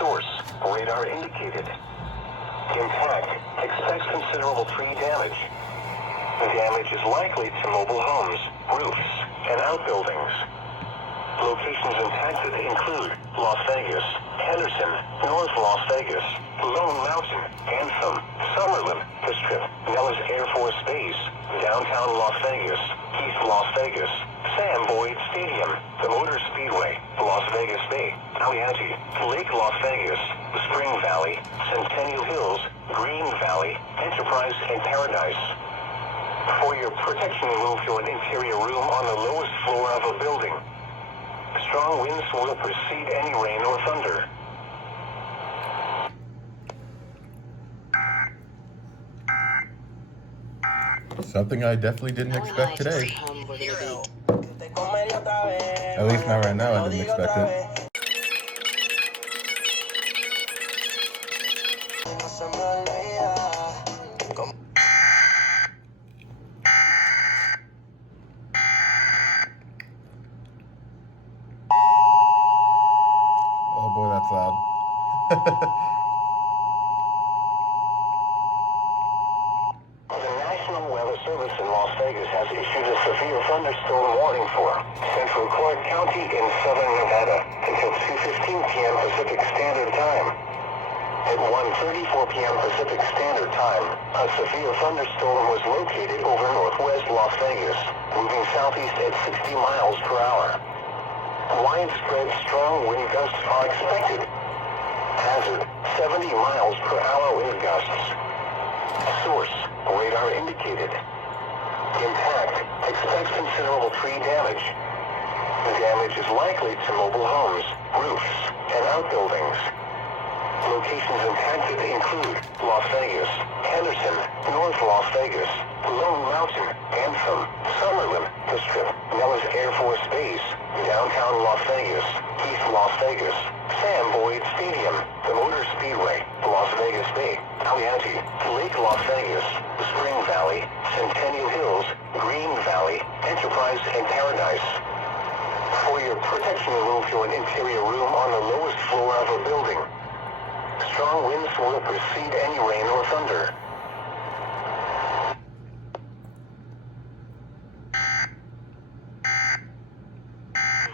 Source, radar indicated. Impact, expects considerable tree damage. The damage is likely to mobile homes, roofs, and outbuildings. Locations impacted include Las Vegas, Henderson, North Las Vegas, Lone Mountain, Anthem, Summerlin, The Strip, Nellis Air Force Base, downtown Las Vegas, East Las Vegas, Sam Boyd Stadium, the Motor Speedway, Las Vegas Bay, Alianti, Lake Las Vegas, Spring Valley, Centennial Hills, Green Valley, Enterprise, and Paradise. For your protection, move to an interior room on the lowest floor of a building. Strong winds will precede any rain or thunder. Something I definitely didn't expect today. At least not right now, I didn't expect it. Oh boy, that's loud. The National Weather Service in Las Vegas has issued a severe thunderstorm warning for Central Clark County in southern Nevada until 2:15 p.m. Pacific Standard Time. At 1:34 p.m. Pacific Standard Time, a severe thunderstorm was located over northwest Las Vegas, moving southeast at 60 miles per hour. Widespread strong wind gusts are expected. Hazard, 70 miles per hour wind gusts. Source, radar indicated. Impact, expects considerable tree damage. The damage is likely to mobile homes, roofs, and outbuildings. Locations impacted include Las Vegas, Henderson, North Las Vegas, Lone Mountain, Anthem, Summerlin, The Strip, Nellis Air Force Base, downtown Las Vegas, East Las Vegas, Sam Boyd Stadium, the Motor Speedway, Las Vegas Bay, Alianti, Lake Las Vegas, Spring Valley, Centennial Hills, Green Valley, Enterprise, and Paradise. For your protection, move to an interior room on the lowest floor of a building. Strong winds will precede any rain or thunder.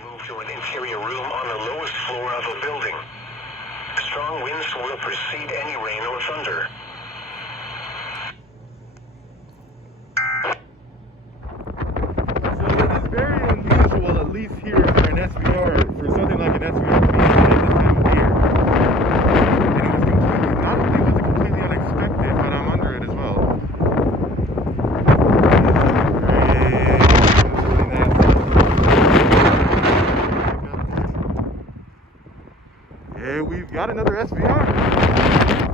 Move to an interior room on the lowest floor of a building. Strong winds will precede any rain or thunder. So it is very unusual, at least here for an SVR, for something like an SVR to be at this time of year. Not only was it completely unexpected, but I'm under it as well. Hey, we've got another SVR.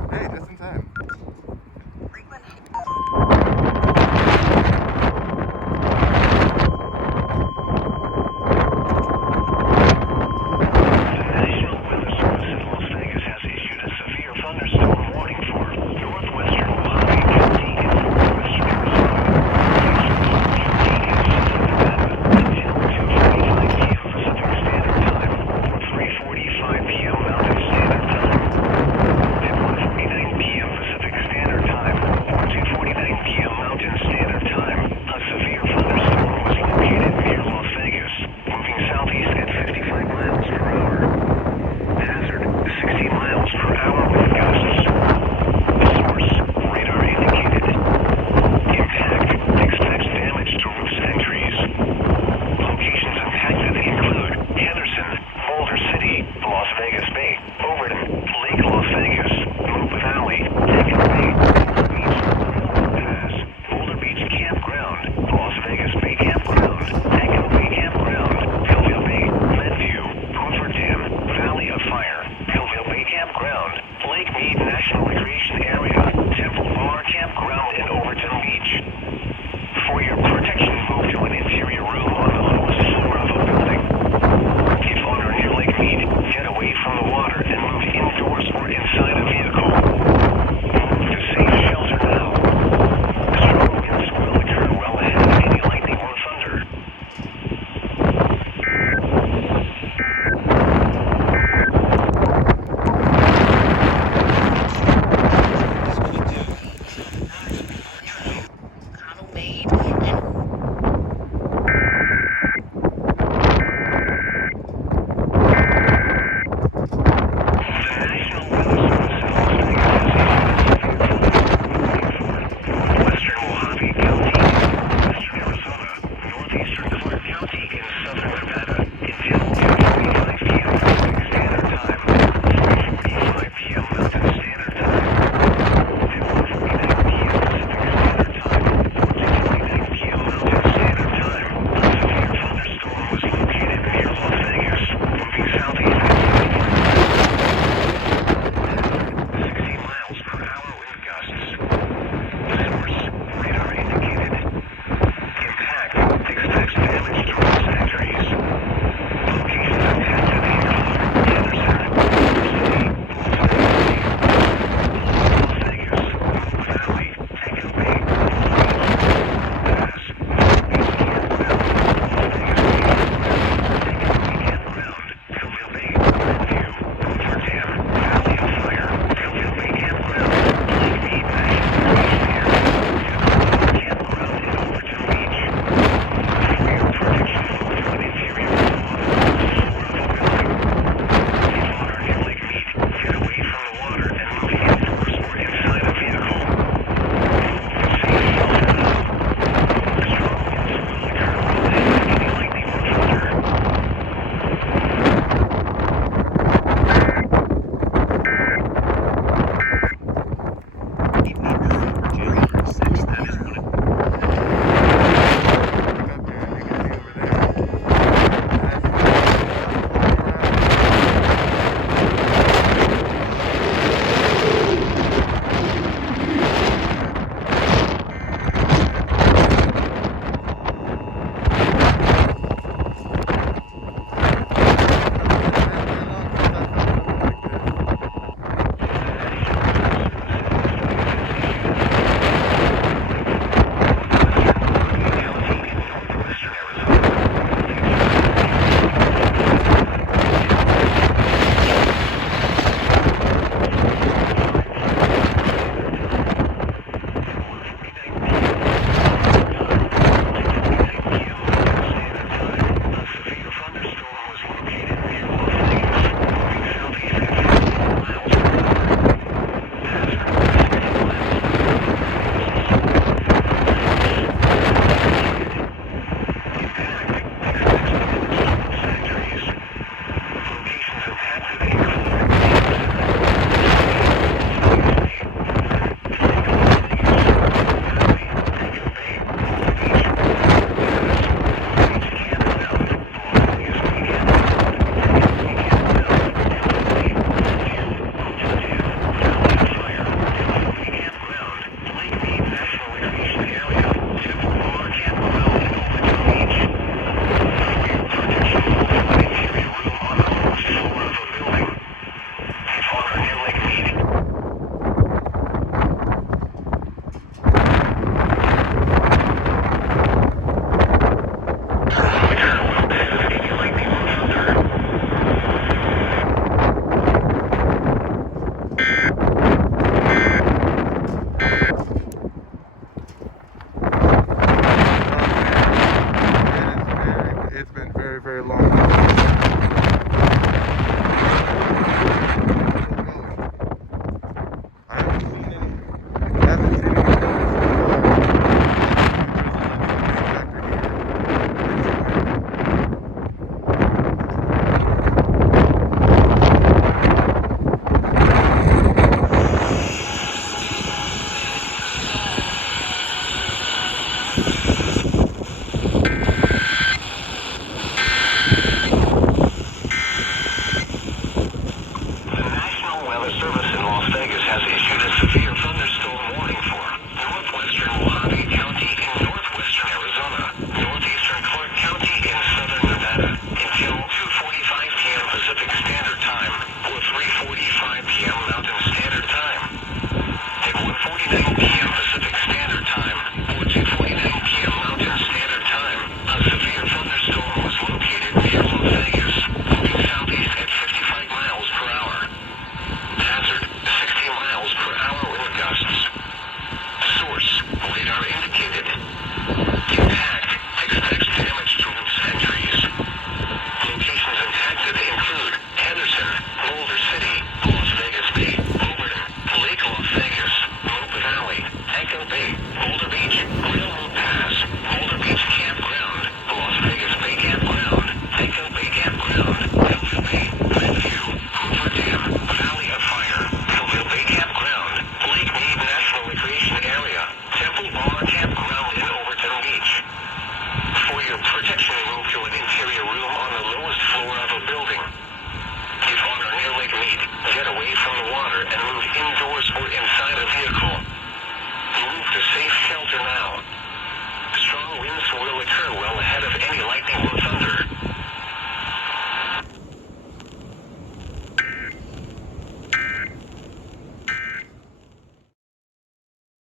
Hey, just in time.